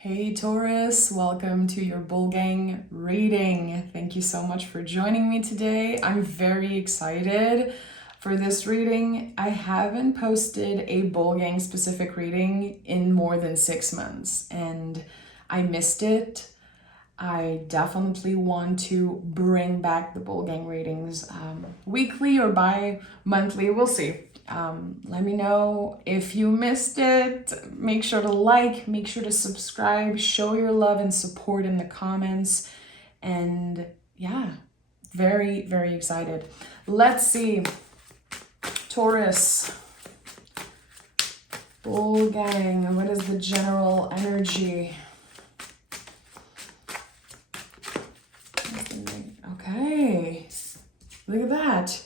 Hey Taurus, welcome to your Bull Gang reading. Thank you so much for joining me today. I'm very excited for this reading. I haven't posted a Bull Gang specific reading in more than 6 months and I missed it. I definitely want to bring back the Bull Gang readings weekly or bi-monthly. We'll see. Let me know if you missed it. Make sure to like, make sure to subscribe, show your love and support in the comments. And yeah, very, very excited. Let's see. Taurus, Bull Gang, what is the general energy? Okay, look at that.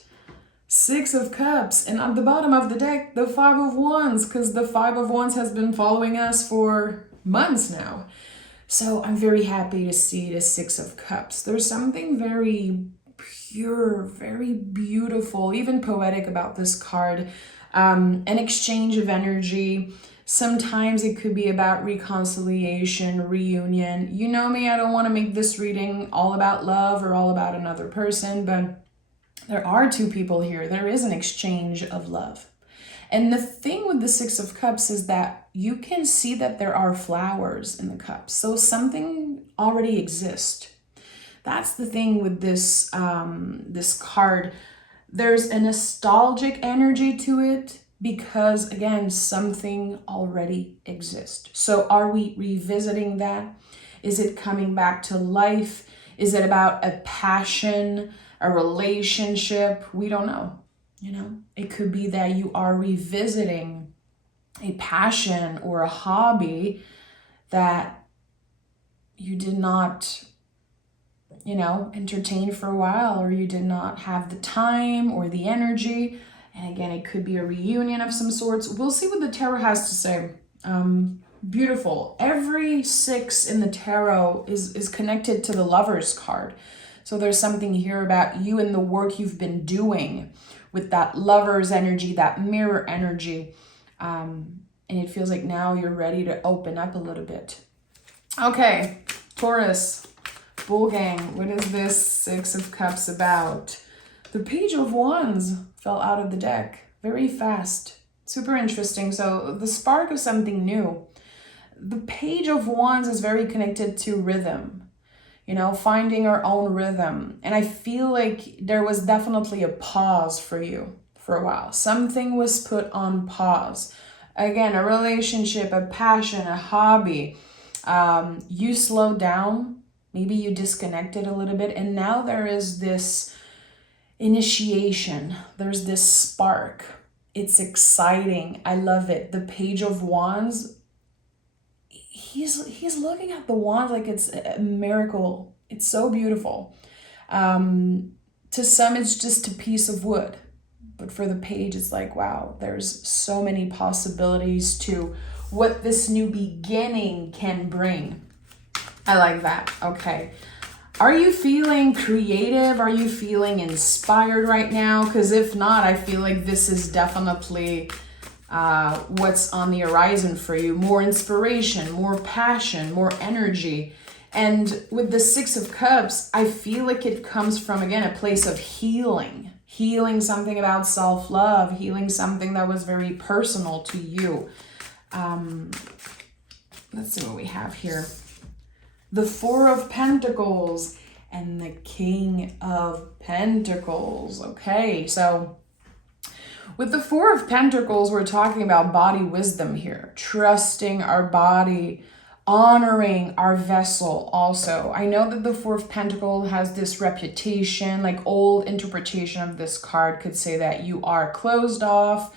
6 of Cups, and at the bottom of the deck, the 5 of Wands, because the 5 of Wands has been following us for months now. So I'm very happy to see the 6 of Cups. There's something very pure, very beautiful, even poetic about this card. An exchange of energy. Sometimes it could be about reconciliation, reunion. You know me, I don't want to make this reading all about love or all about another person, but there are 2 people here. There is an exchange of love. And the thing with the 6 of Cups is that you can see that there are flowers in the cups. So something already exists. That's the thing with this, this card. There's a nostalgic energy to it because, again, something already exists. So are we revisiting that? Is it coming back to life? Is it about a passion, a relationship? We don't know. You know, it could be that you are revisiting a passion or a hobby that you did not, you know, entertain for a while, or you did not have the time or the energy. And again, it could be a reunion of some sorts. We'll see what the tarot has to say. Beautiful. Every 6 in the tarot is connected to the Lover's card. So there's something here about you and the work you've been doing with that Lover's energy, that mirror energy. And it feels like now you're ready to open up a little bit. Okay, Taurus, Bull Gang, what is this 6 of Cups about? The Page of Wands fell out of the deck very fast. Super interesting. So the spark of something new. The Page of Wands is very connected to rhythm, you know, finding our own rhythm. And I feel like there was definitely a pause for you for a while. Something was put on pause. Again, a relationship, a passion, a hobby. You slowed down. Maybe you disconnected a little bit. And now there is this initiation. There's this spark. It's exciting. I love it. The Page of Wands, he's looking at the wand like it's a miracle. It's so beautiful. To some, it's just a piece of wood. But for the page, it's like, wow, there's so many possibilities to what this new beginning can bring. I like that. Okay. Are you feeling creative? Are you feeling inspired right now? Because if not, I feel like this is definitely what's on the horizon for you. More inspiration, more passion, more energy. And with the 6 of Cups, I feel like it comes from, again, a place of healing. Healing something about self-love, healing something that was very personal to you. Let's see what we have here. The 4 of Pentacles and the King of Pentacles. Okay, so with the 4 of Pentacles, we're talking about body wisdom here. Trusting our body, honoring our vessel also. I know that the 4 of Pentacles has this reputation, like old interpretation of this card could say that you are closed off.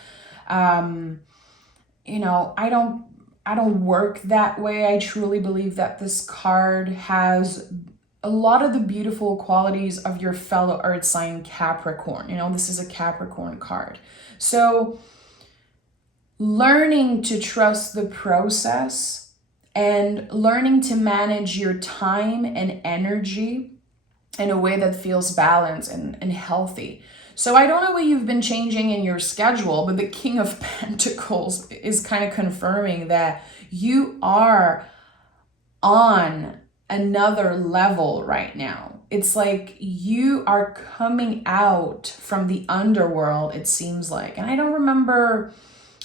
You know, I don't work that way. I truly believe that this card has a lot of the beautiful qualities of your fellow earth sign Capricorn. You know, this is a Capricorn card. So learning to trust the process and learning to manage your time and energy in a way that feels balanced and healthy. So I don't know what you've been changing in your schedule, but the King of Pentacles is kind of confirming that you are on another level right now. It's like you are coming out from the underworld, it seems like. And I don't remember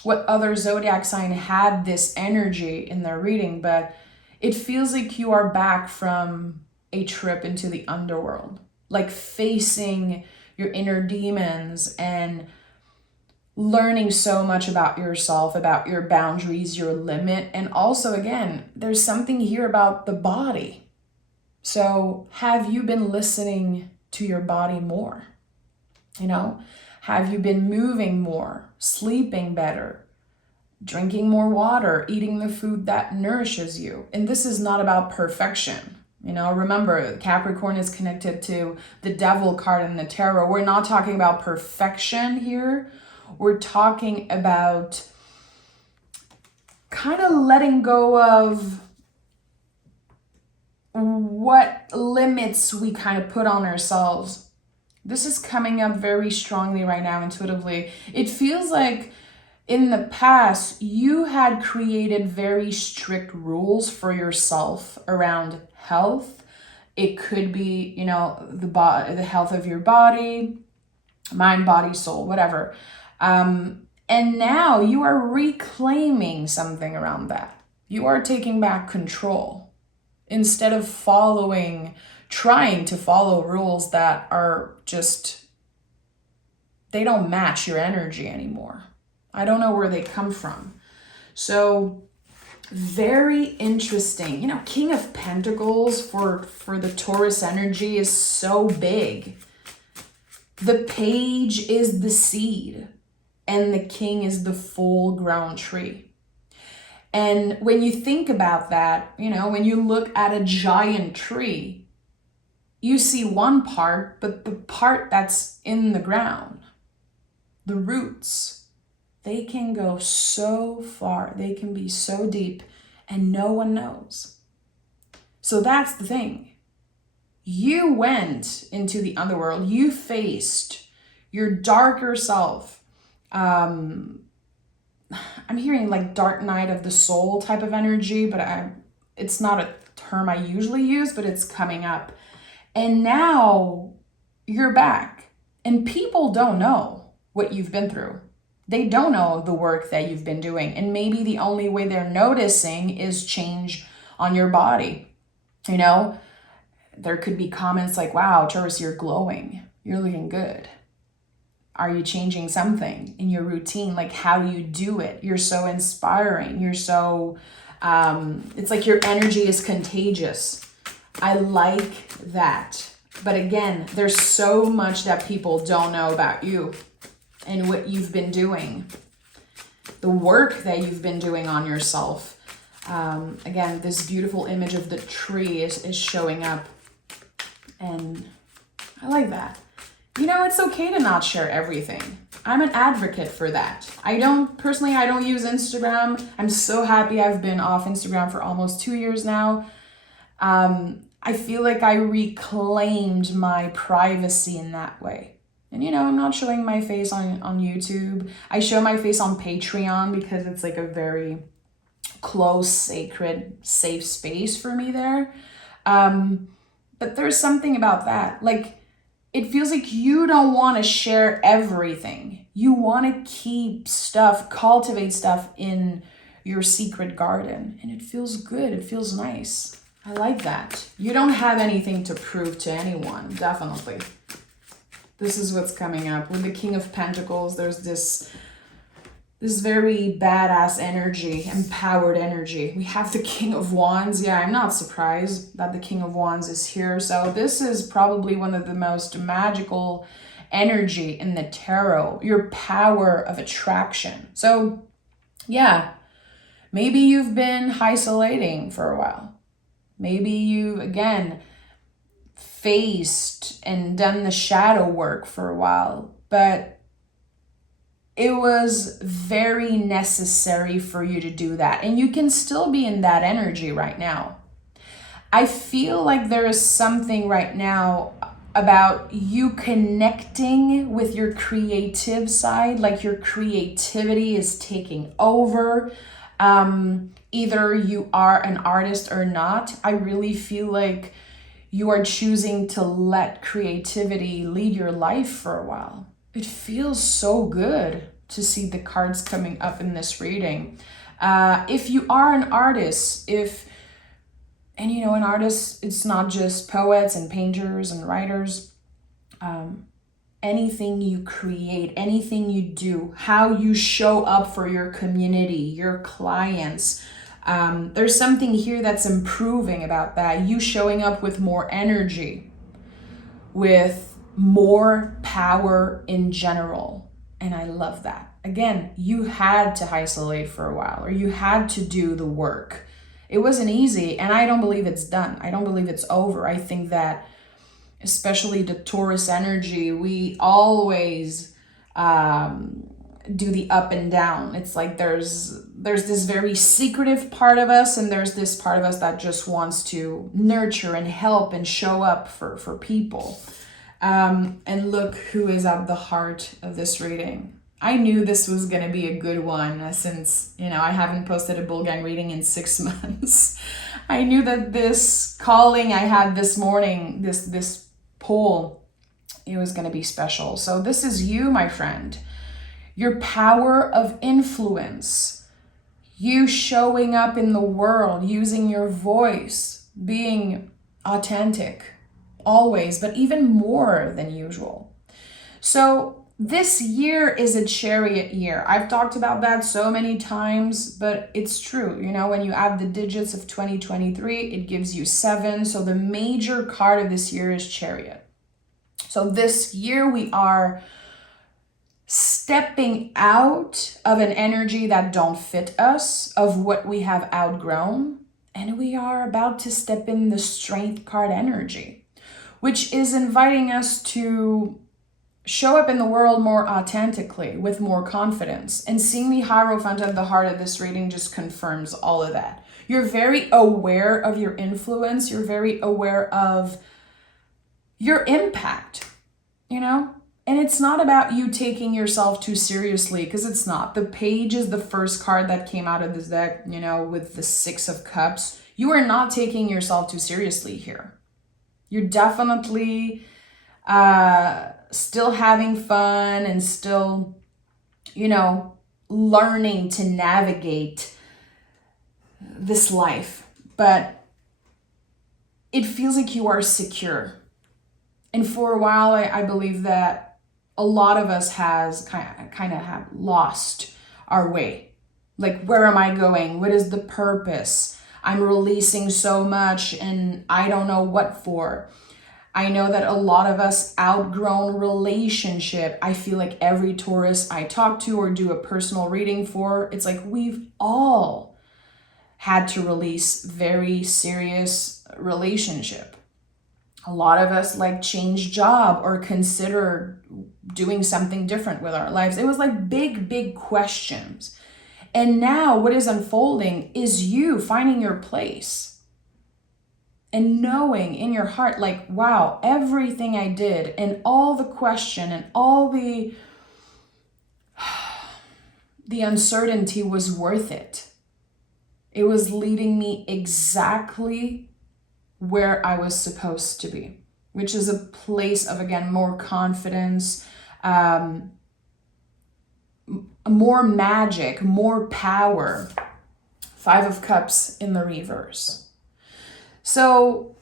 what other zodiac sign had this energy in their reading, but it feels like you are back from a trip into the underworld, like facing your inner demons and learning so much about yourself, about your boundaries, your limit. And also, again, there's something here about the body. So have you been listening to your body more? You know, have you been moving more, sleeping better, drinking more water, eating the food that nourishes you? And this is not about perfection. You know, remember, Capricorn is connected to the Devil card in the tarot. We're not talking about perfection here. We're talking about kind of letting go of what limits we kind of put on ourselves. This is coming up very strongly right now, intuitively. It feels like in the past, you had created very strict rules for yourself around health. It could be, you know, the health of your body, mind, body, soul, whatever. And now you are reclaiming something around that. You are taking back control instead of trying to follow rules that are just, they don't match your energy anymore. I don't know where they come from. So very interesting. You know, King of Pentacles for the Taurus energy is so big. The Page is the seed and the King is the full grown tree. And when you think about that, you know, when you look at a giant tree, you see one part, but the part that's in the ground, the roots, they can go so far, they can be so deep, and no one knows. So that's the thing. You went into the underworld, you faced your darker self. I'm hearing like dark night of the soul type of energy, but it's not a term I usually use, but it's coming up. And now you're back, and people don't know what you've been through. They don't know the work that you've been doing. And maybe the only way they're noticing is change on your body. You know, there could be comments like, wow, Taurus, you're glowing. You're looking good. Are you changing something in your routine? Like, how do you do it? You're so inspiring. You're so, it's like your energy is contagious. I like that. But again, there's so much that people don't know about you and what you've been doing, the work that you've been doing on yourself. Again, this beautiful image of the tree is showing up. And I like that. You know, it's okay to not share everything. I'm an advocate for that. I don't use Instagram. I'm so happy I've been off Instagram for almost 2 years now. I feel like I reclaimed my privacy in that way. And, you know, I'm not showing my face on YouTube. I show my face on Patreon because it's like a very close, sacred, safe space for me there. But there's something about that. Like, it feels like you don't want to share everything. You want to keep stuff, cultivate stuff in your secret garden. And it feels good. It feels nice. I like that. You don't have anything to prove to anyone, definitely. This is what's coming up. With the King of Pentacles, there's this very badass energy, empowered energy. We have the King of Wands. Yeah, I'm not surprised that the King of Wands is here. So this is probably one of the most magical energy in the tarot, your power of attraction. So yeah, maybe you've been isolating for a while. Maybe you, again, faced and done the shadow work for a while, but it was very necessary for you to do that. And you can still be in that energy right now. I feel like there is something right now about you connecting with your creative side, like your creativity is taking over. Either you are an artist or not, I really feel like you are choosing to let creativity lead your life for a while. It feels so good to see the cards coming up in this reading. If you are an artist, and you know, an artist, it's not just poets and painters and writers. Anything you create, anything you do, how you show up for your community, your clients, there's something here that's improving about that. You showing up with more energy, with more power in general. And I love that. Again, you had to isolate for a while, or you had to do the work. It wasn't easy, and I don't believe it's done. I don't believe it's over. I think that especially the Taurus energy, we always do the up and down. It's like there's this very secretive part of us, and there's this part of us that just wants to nurture and help and show up for people. And look who is at the heart of this reading. I knew this was going to be a good one since, you know, I haven't posted a bull gang reading in 6 months. I knew that this calling I had this morning, this pull, it was going to be special. So this is you, my friend. Your power of influence. You showing up in the world, using your voice, being authentic, always, but even more than usual. So this year is a chariot year. I've talked about that so many times, but it's true. You know, when you add the digits of 2023, it gives you 7. So the major card of this year is chariot. So this year we are stepping out of an energy that don't fit us, of what we have outgrown, and we are about to step in the strength card energy, which is inviting us to show up in the world more authentically, with more confidence. And seeing the Hierophant at the heart of this reading just confirms all of that. You're very aware of your influence. You're very aware of your impact, you know? And it's not about you taking yourself too seriously, because it's not. The Page is the first card that came out of this deck, you know, with the 6 of Cups. You are not taking yourself too seriously here. You're definitely still having fun and still, you know, learning to navigate this life. But it feels like you are secure. And for a while, I believe that a lot of us has kind of have lost our way. Like, where am I going? What is the purpose? I'm releasing so much and I don't know what for. I know that a lot of us outgrown relationship. I feel like every Taurus I talk to or do a personal reading for, it's like we've all had to release very serious relationship. A lot of us like change job or consider doing something different with our lives. It was like big questions. And now what is unfolding is you finding your place. And knowing in your heart, like, wow, everything I did and all the question and all the uncertainty was worth it. It was leading me exactly where I was supposed to be, which is a place of, again, more confidence, more magic, more power. 5 of Cups in the reverse. So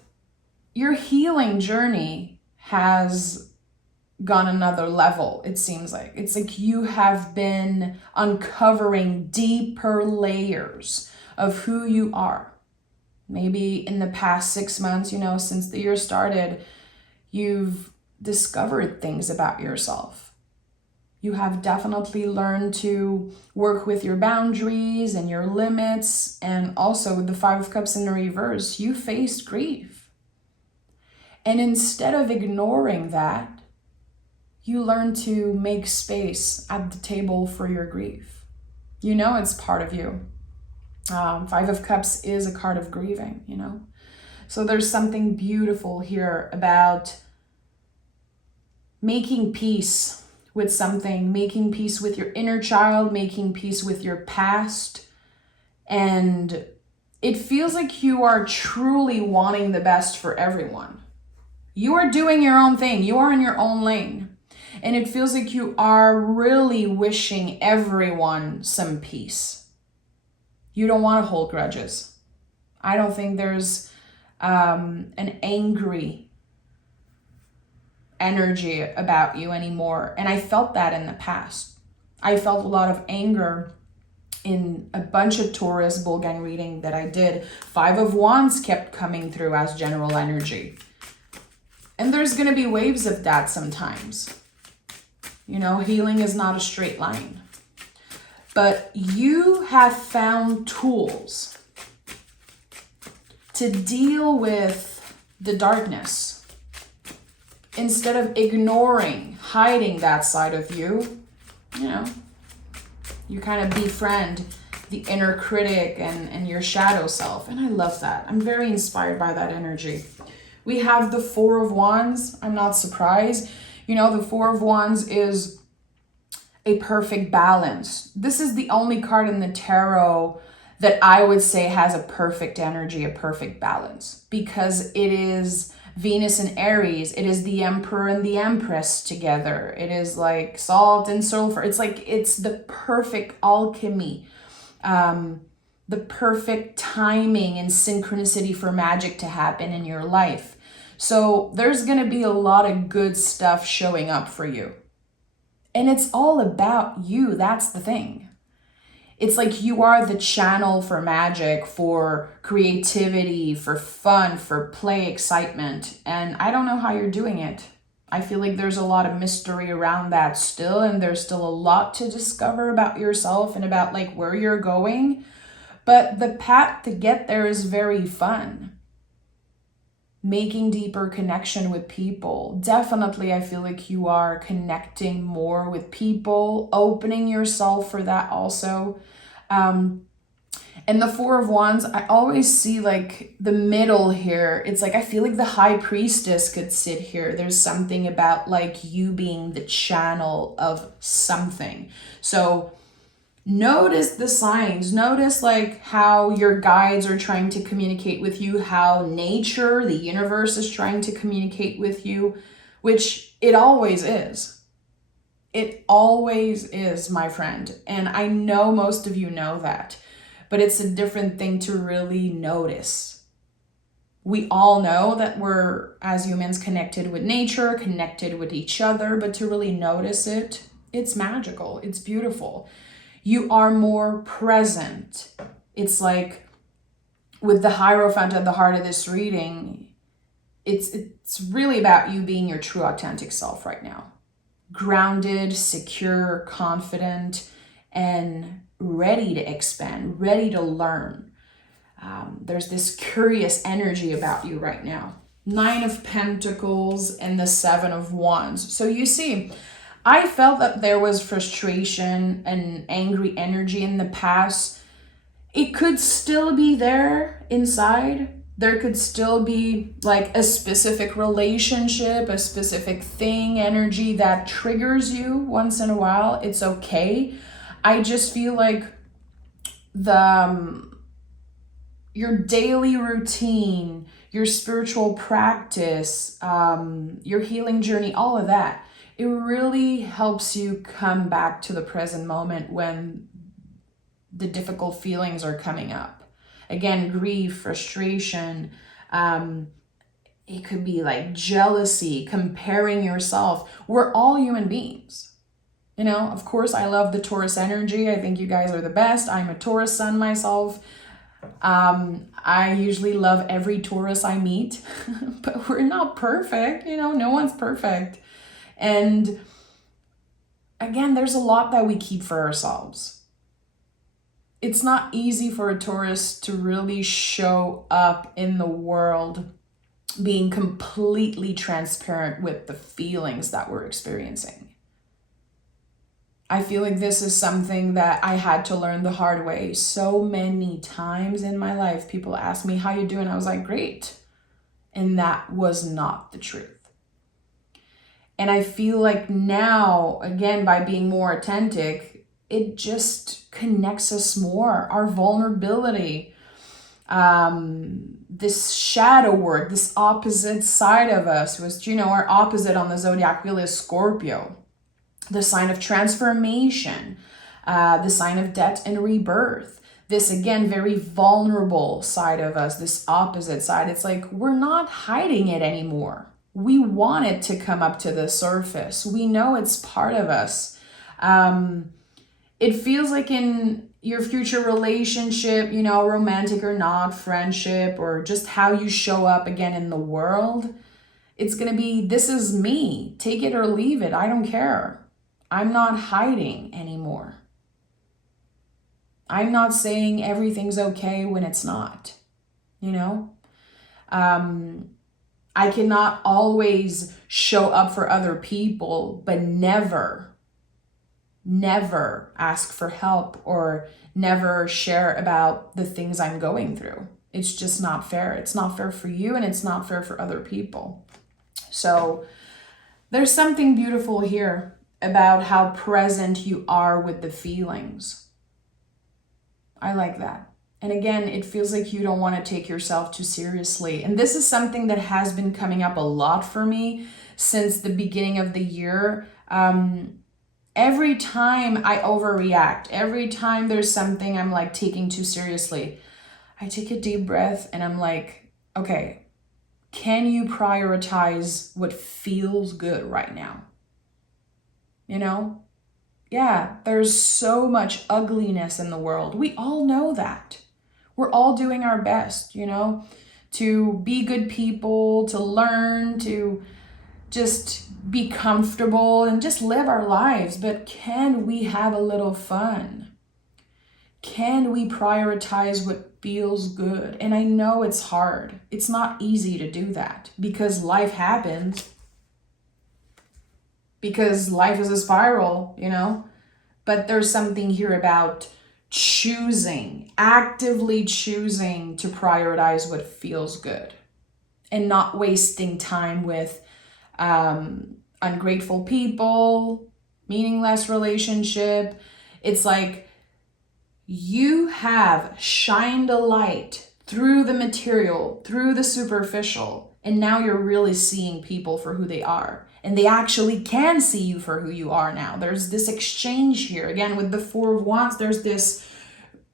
your healing journey has gone another level, it seems like. It's like you have been uncovering deeper layers of who you are. Maybe in the past 6 months, you know, since the year started, you've discovered things about yourself. You have definitely learned to work with your boundaries and your limits. And also with the 5 of Cups in the reverse, you faced grief. And instead of ignoring that, you learn to make space at the table for your grief. You know it's part of you. 5 of Cups is a card of grieving, you know. So there's something beautiful here about making peace with something, making peace with your inner child, making peace with your past, And it feels like you are truly wanting the best for everyone. You are doing your own thing. You are in your own lane. And it feels like you are really wishing everyone some peace. You don't want to hold grudges. I don't think there's an angry energy about you anymore. And I felt that in the past. I felt a lot of anger in a bunch of Taurus bullgang reading that I did. 5 of Wands kept coming through as general energy. And there's going to be waves of that sometimes. You know, healing is not a straight line. But you have found tools to deal with the darkness. Instead of ignoring, hiding that side of you, you know, you kind of befriend the inner critic and your shadow self. And I love that. I'm very inspired by that energy. We have the 4 of Wands. I'm not surprised. You know, the 4 of Wands is a perfect balance. This is the only card in the tarot that I would say has a perfect energy, a perfect balance, because it is Venus and Aries. It is the Emperor and the Empress together. It is like salt and sulfur. It's like, it's the perfect alchemy, the perfect timing and synchronicity for magic to happen in your life. So there's going to be a lot of good stuff showing up for you. And it's all about you. That's the thing. It's like you are the channel for magic, for creativity, for fun, for play, excitement. And I don't know how you're doing it. I feel like there's a lot of mystery around that still. And there's still a lot to discover about yourself and about like where you're going. But the path to get there is very fun. Making deeper connection with people. Definitely, I feel like you are connecting more with people, opening yourself for that also. And the 4 of Wands, I always see like the middle here. It's like, I feel like the High Priestess could sit here. There's something about like you being the channel of something. So notice the signs. Notice like how your guides are trying to communicate with you, how nature, the universe is trying to communicate with you, which it always is. It always is, my friend. And I know most of you know that, but it's a different thing to really notice. We all know that we're, as humans, connected with nature, connected with each other, but to really notice it, it's magical. It's beautiful. You are more present. It's like with the Hierophant at the heart of this reading, it's really about you being your true authentic self right now. Grounded, secure, confident, and ready to expand, ready to learn. There's this curious energy about you right now. 9 of Pentacles and the 7 of Wands. So you see, I felt that there was frustration and angry energy in the past. It could still be there inside. There could still be like a specific relationship, a specific thing, energy that triggers you once in a while. It's okay. I just feel like your daily routine, your spiritual practice, your healing journey, all of that, it really helps you come back to the present moment when the difficult feelings are coming up. Again, grief, frustration, it could be like jealousy, comparing yourself. We're all human beings. You know, of course, I love the Taurus energy. I think you guys are the best. I'm a Taurus sun myself. I usually love every Taurus I meet, but we're not perfect. You know, no one's perfect. And again, there's a lot that we keep for ourselves. It's not easy for a Taurus to really show up in the world being completely transparent with the feelings that we're experiencing. I feel like this is something that I had to learn the hard way. So many times in my life, people ask me, how you doing? I was like, great. And that was not the truth. And I feel like now, again, by being more authentic, it just connects us more. Our vulnerability, this shadow work, this opposite side of us was, our opposite on the zodiac wheel is Scorpio, the sign of transformation, the sign of death and rebirth. This, again, very vulnerable side of us, this opposite side. It's like we're not hiding it anymore. We want it to come up to the surface. We know it's part of us. It feels like in your future relationship, romantic or not, friendship, or just how you show up again in the world, it's going to be, this is me. Take it or leave it. I don't care. I'm not hiding anymore. I'm not saying everything's okay when it's not, I cannot always show up for other people, but never ask for help or never share about the things I'm going through. It's just not fair. It's not fair for you, and it's not fair for other people. So there's something beautiful here about how present you are with the feelings. I like that. And again, it feels like you don't want to take yourself too seriously. And this is something that has been coming up a lot for me since the beginning of the year. Every time I overreact, every time there's something I'm like taking too seriously, I take a deep breath and I'm like, okay, can you prioritize what feels good right now? Yeah, there's so much ugliness in the world. We all know that. We're all doing our best, to be good people, to learn, to just be comfortable and just live our lives. But can we have a little fun? Can we prioritize what feels good? And I know it's hard. It's not easy to do that because life happens. Because life is a spiral, But there's something here about actively choosing to prioritize what feels good and not wasting time with ungrateful people, meaningless relationship. It's like you have shined a light through the material, through the superficial, and now you're really seeing people for who they are. And they actually can see you for who you are now. There's this exchange here. Again, with the Four of Wands, there's this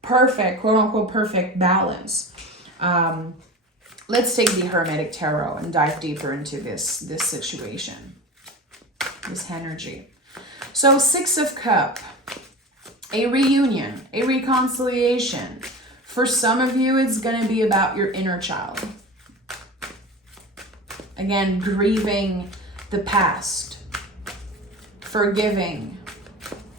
perfect, quote unquote, perfect balance. Let's take the Hermetic Tarot and dive deeper into this situation, this energy. So 6 of Cups, a reunion, a reconciliation. For some of you, it's going to be about your inner child. Again, grieving the past, forgiving,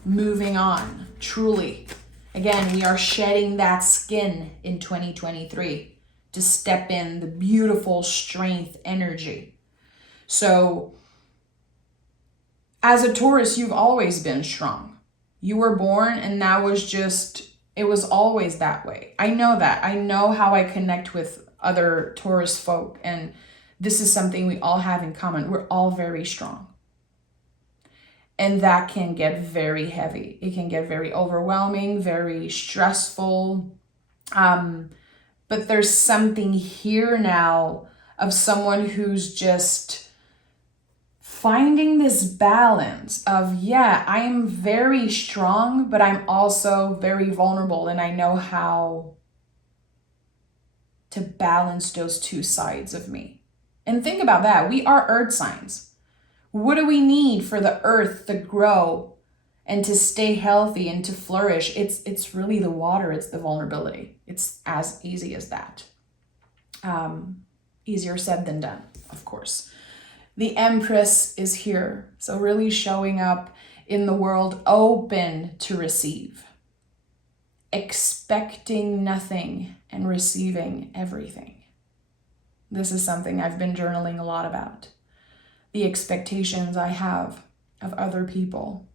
moving on, truly. Again, we are shedding that skin in 2023 to step in the beautiful strength energy. So, as a Taurus, you've always been strong. You were born and that was it was always that way. I know that. I know how I connect with other Taurus folk, and this is something we all have in common. We're all very strong. And that can get very heavy. It can get very overwhelming, very stressful. But there's something here now of someone who's just finding this balance of, yeah, I'm very strong, but I'm also very vulnerable. And I know how to balance those two sides of me. And think about that. We are earth signs. What do we need for the earth to grow and to stay healthy and to flourish? It's really the water. It's the vulnerability. It's as easy as that. Easier said than done, of course. The Empress is here. So really showing up in the world open to receive. Expecting nothing and receiving everything. This is something I've been journaling a lot about. The expectations I have of other people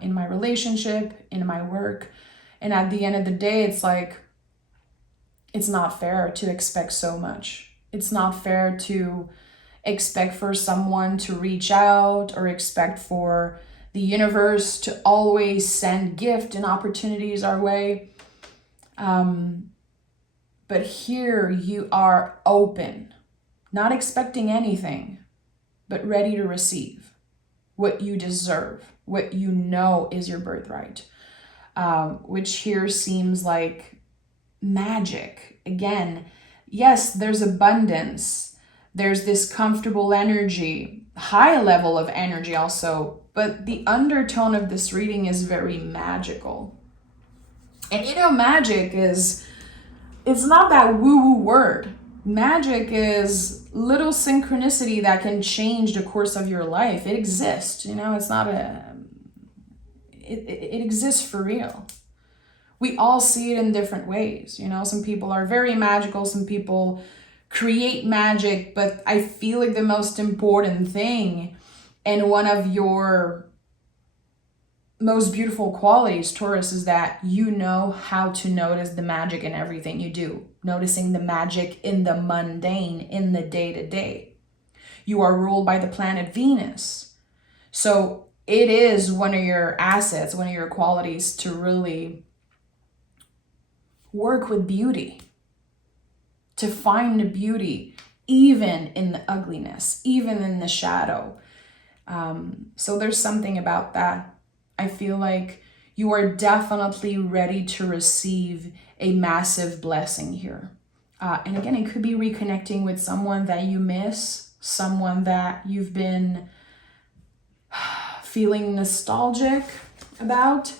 in my relationship, in my work. And at the end of the day, it's like, it's not fair to expect so much. It's not fair to expect for someone to reach out or expect for the universe to always send gift and opportunities our way. But here you are open, not expecting anything, but ready to receive what you deserve, what you know is your birthright, which here seems like magic. Again, yes, there's abundance. There's this comfortable energy, high level of energy also, but the undertone of this reading is very magical. And magic is, it's not that woo-woo word. Magic is little synchronicity that can change the course of your life. It exists, it's not it exists for real. We all see it in different ways. Some people are very magical, some people create magic, but I feel like the most important thing and one of your most beautiful qualities, Taurus, is that you know how to notice the magic in everything you do. Noticing the magic in the mundane, in the day-to-day. You are ruled by the planet Venus. So it is one of your assets, one of your qualities to really work with beauty. To find the beauty, even in the ugliness, even in the shadow. So there's something about that. I feel like you are definitely ready to receive a massive blessing here. And again, it could be reconnecting with someone that you miss, someone that you've been feeling nostalgic about.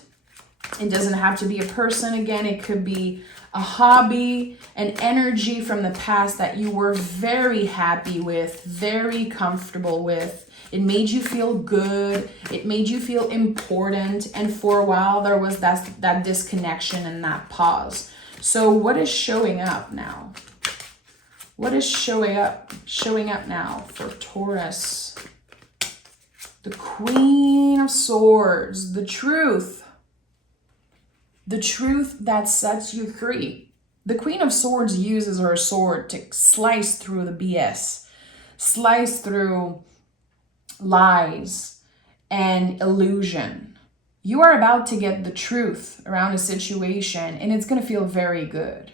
It doesn't have to be a person. Again, it could be a hobby, an energy from the past that you were very happy with, very comfortable with. It made you feel good. It made you feel important. And for a while, there was that disconnection and that pause. So what is showing up now? What is showing up now for Taurus? The Queen of Swords, the truth. The truth that sets you free. The Queen of Swords uses her sword to slice through the BS, slice through lies and illusion. You are about to get the truth around a situation, and it's going to feel very good.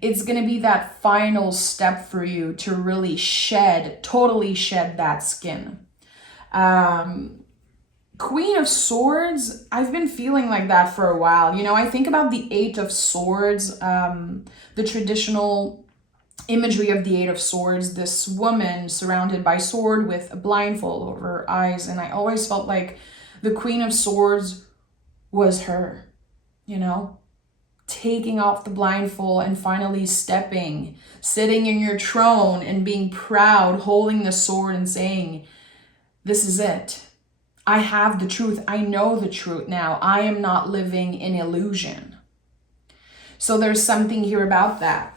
It's going to be that final step for you to really totally shed that skin. Queen of Swords, I've been feeling like that for a while. I think about the Eight of Swords, the traditional imagery of the Eight of Swords, this woman surrounded by sword with a blindfold over her eyes. And I always felt like the Queen of Swords was her, taking off the blindfold and finally sitting in your throne and being proud, holding the sword and saying, this is it. I have the truth. I know the truth now. I am not living in illusion. So there's something here about that.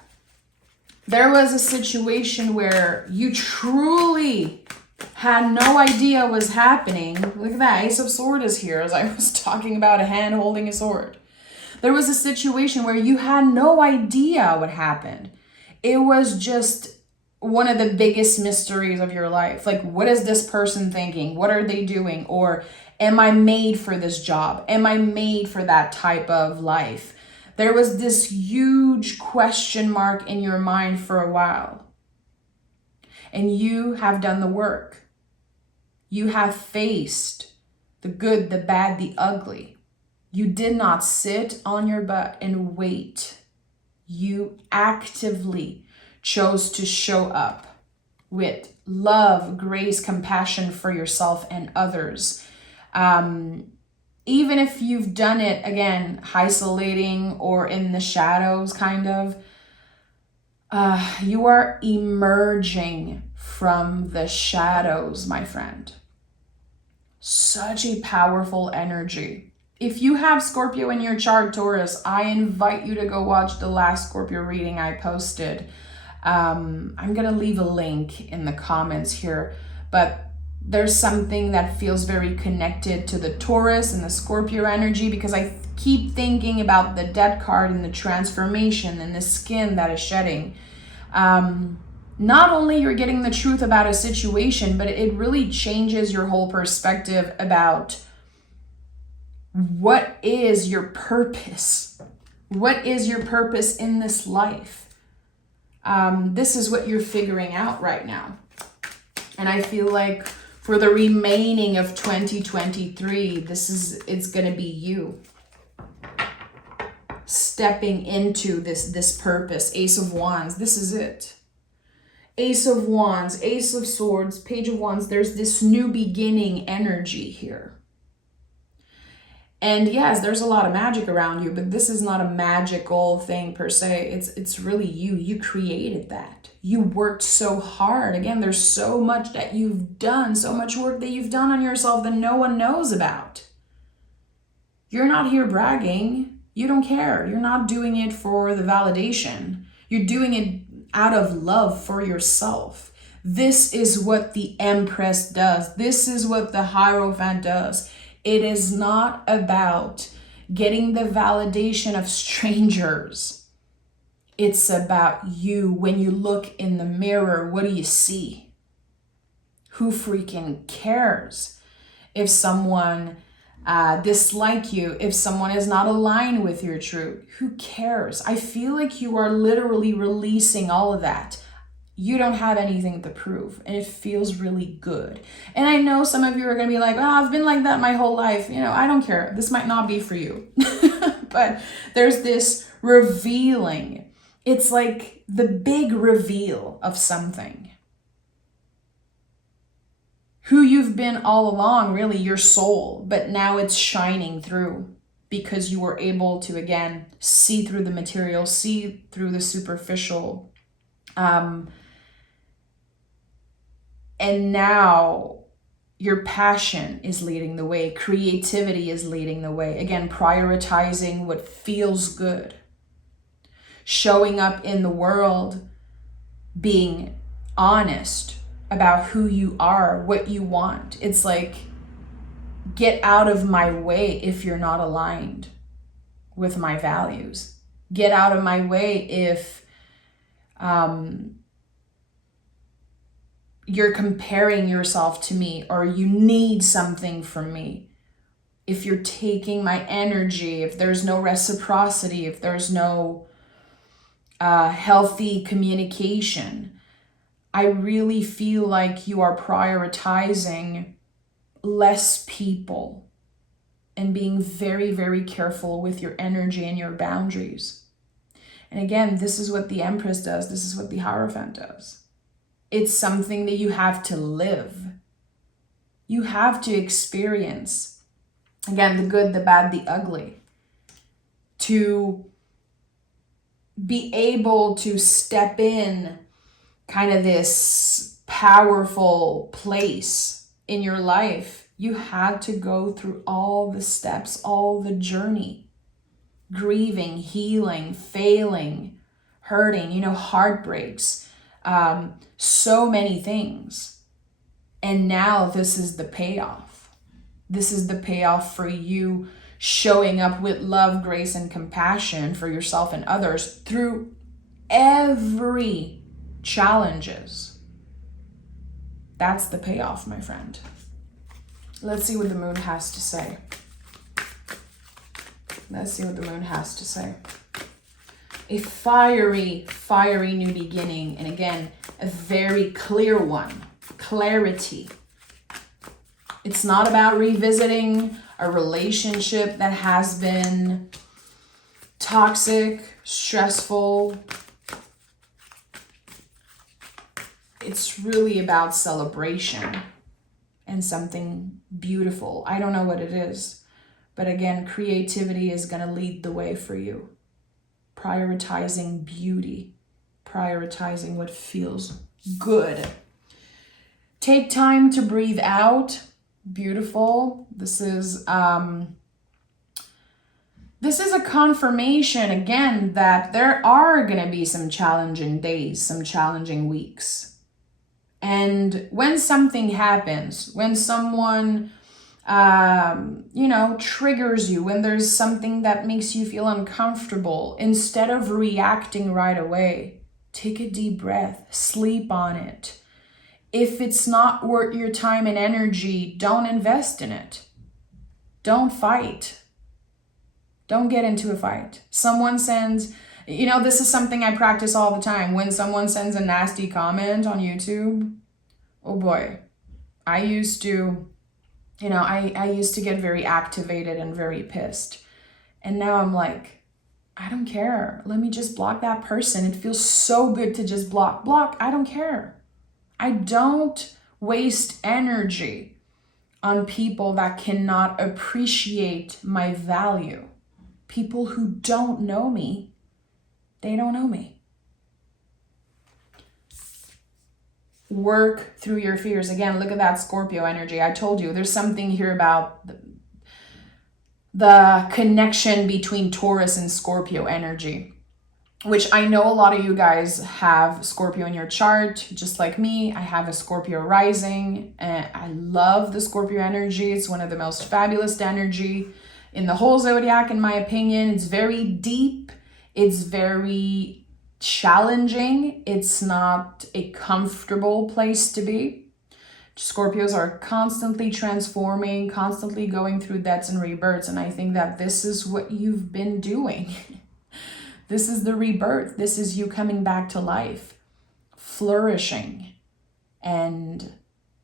There was a situation where you truly had no idea what was happening. Look at that. Ace of Swords is here as I was talking about a hand holding a sword. There was a situation where you had no idea what happened. It was just one of the biggest mysteries of your life. Like, what is this person thinking? What are they doing? Or am I made for this job? Am I made for that type of life? There was this huge question mark in your mind for a while. And you have done the work. You have faced the good, the bad, the ugly. You did not sit on your butt and wait. You actively chose to show up with love, grace, compassion for yourself and others. Even if you've done it, again, isolating or in the shadows, kind of, you are emerging from the shadows, my friend. Such a powerful energy. If you have Scorpio in your chart, Taurus, I invite you to go watch the last Scorpio reading I posted. I'm going to leave a link in the comments here, but there's something that feels very connected to the Taurus and the Scorpio energy, because I keep thinking about the Death card and the transformation and the skin that is shedding. not only you're getting the truth about a situation, but it really changes your whole perspective about what is your purpose. What is your purpose in this life? This is what you're figuring out right now. And I feel like for the remaining of 2023, it's going to be you stepping into this purpose. Ace of Wands, this is it. Ace of Wands, Ace of Swords, Page of Wands. There's this new beginning energy here. And yes, there's a lot of magic around you, but this is not a magical thing per se. It's really you. You created that. You worked so hard. Again, there's so much that you've done, so much work that you've done on yourself that no one knows about. You're not here bragging. You don't care. You're not doing it for the validation. You're doing it out of love for yourself. This is what the Empress does. This is what the Hierophant does. It is not about getting the validation of strangers. It's about you. When you look in the mirror, what do you see? Who freaking cares if someone dislike you, if someone is not aligned with your truth? Who cares? I feel like you are literally releasing all of that. You don't have anything to prove, and it feels really good. And I know some of you are going to be like, oh, I've been like that my whole life. I don't care. This might not be for you. But there's this revealing. It's like the big reveal of something. Who you've been all along, really, your soul. But now it's shining through because you were able to, again, see through the material, see through the superficial. And now your passion is leading the way. Creativity is leading the way. Again, prioritizing what feels good. Showing up in the world, being honest about who you are, what you want. It's like, get out of my way if you're not aligned with my values. Get out of my way if you're comparing yourself to me or you need something from me. If you're taking my energy, if there's no reciprocity, if there's no healthy communication, I really feel like you are prioritizing less people and being very, very careful with your energy and your boundaries. And again, this is what the Empress does. This is what the Hierophant does. It's something that you have to live. You have to experience, again, the good, the bad, the ugly, to be able to step in kind of this powerful place in your life. You had to go through all the steps, all the journey, grieving, healing, failing, hurting, heartbreaks, so many things. And now this is the payoff. This is the payoff for you showing up with love, grace, and compassion for yourself and others through every challenges. That's the payoff, my friend. Let's see what the moon has to say. Let's see what the moon has to say. A fiery, fiery new beginning. And again, a very clear one. Clarity. It's not about revisiting a relationship that has been toxic, stressful. It's really about celebration and something beautiful. I don't know what it is, but again, creativity is going to lead the way for you. Prioritizing beauty, prioritizing what feels good. Take time to breathe out. Beautiful. This is a confirmation again that there are going to be some challenging days, some challenging weeks. And when something happens, when someone triggers you, when there's something that makes you feel uncomfortable, instead of reacting right away, Take a deep breath, sleep on it. If it's not worth your time and energy, don't invest in it. Don't fight. Don't get into a fight. Someone sends, this is something I practice all the time. When someone sends a nasty comment on YouTube, oh boy, I used to get very activated and very pissed. And now I'm like, I don't care. Let me just block that person. It feels so good to just block. I don't care. I don't waste energy on people that cannot appreciate my value. People who don't know me, they don't know me. Work through your fears. Again, look at that Scorpio energy. I told you there's something here about the connection between Taurus and Scorpio energy, which I know a lot of you guys have Scorpio in your chart, just like me. I have a Scorpio rising, and I love the Scorpio energy. It's one of the most fabulous energy in the whole zodiac, in my opinion. It's very deep. It's very challenging. It's not a comfortable place to be. Scorpios are constantly transforming, constantly going through deaths and rebirths. And I think that this is what you've been doing. This is the rebirth. This is you coming back to life, flourishing, and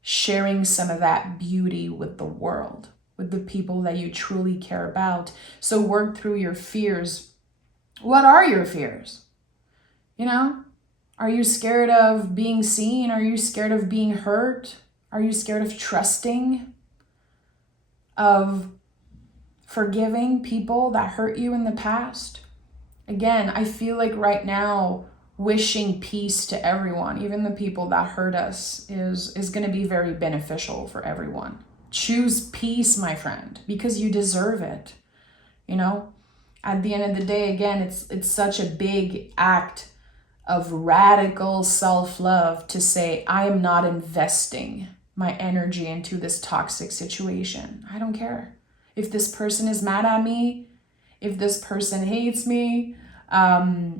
sharing some of that beauty with the world, with the people that you truly care about. So work through your fears. What are your fears? Are you scared of being seen? Are you scared of being hurt? Are you scared of trusting? Of forgiving people that hurt you in the past? Again, I feel like right now, wishing peace to everyone, even the people that hurt us, is going to be very beneficial for everyone. Choose peace, my friend, because you deserve it. At the end of the day, again, it's such a big act of radical self-love to say, I am not investing my energy into this toxic situation. I don't care. If this person is mad at me, if this person hates me, I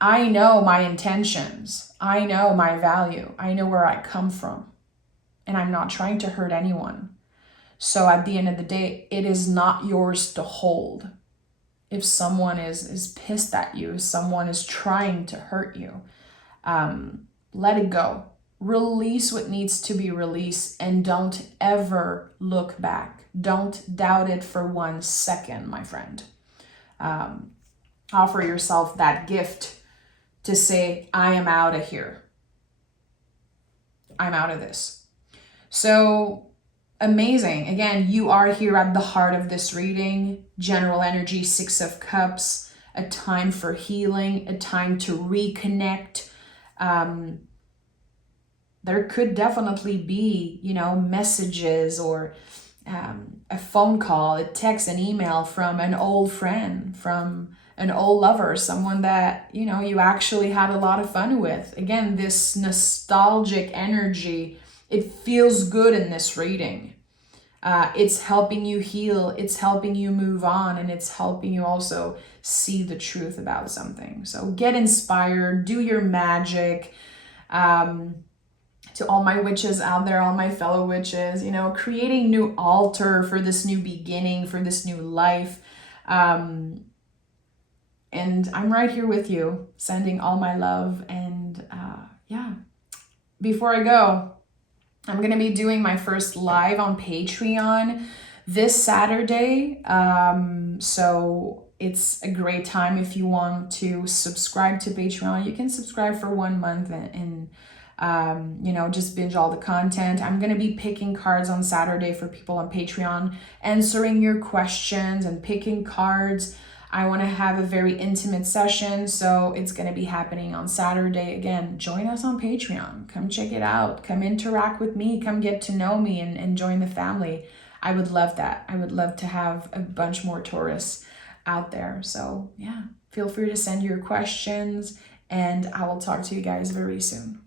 know my intentions. I know my value. I know where I come from. And I'm not trying to hurt anyone. So at the end of the day, it is not yours to hold. If someone is pissed at you, if someone is trying to hurt you, let it go. Release what needs to be released, and don't ever look back. Don't doubt it for 1 second, my friend. Offer yourself that gift to say, I am out of here. I'm out of this. So amazing. Again, you are here at the heart of this reading. General energy, 6 of Cups, a time for healing, a time to reconnect. There could definitely be, messages or a phone call, a text, an email from an old friend, from an old lover, someone that, you actually had a lot of fun with. Again, this nostalgic energy, it feels good in this reading. It's helping you heal, it's helping you move on, and it's helping you also see the truth about something. So get inspired, do your magic. To all my witches out there, all my fellow witches, creating new altar for this new beginning, for this new life. And I'm right here with you, sending all my love. And before I go, I'm going to be doing my first live on Patreon this Saturday. So it's a great time if you want to subscribe to Patreon. You can subscribe for 1 month and just binge all the content. I'm going to be picking cards on Saturday for people on Patreon, answering your questions and picking cards. I want to have a very intimate session, so it's going to be happening on Saturday. Again, join us on Patreon. Come check it out. Come interact with me. Come get to know me and join the family. I would love that. I would love to have a bunch more Taurus out there. So feel free to send your questions, and I will talk to you guys very soon.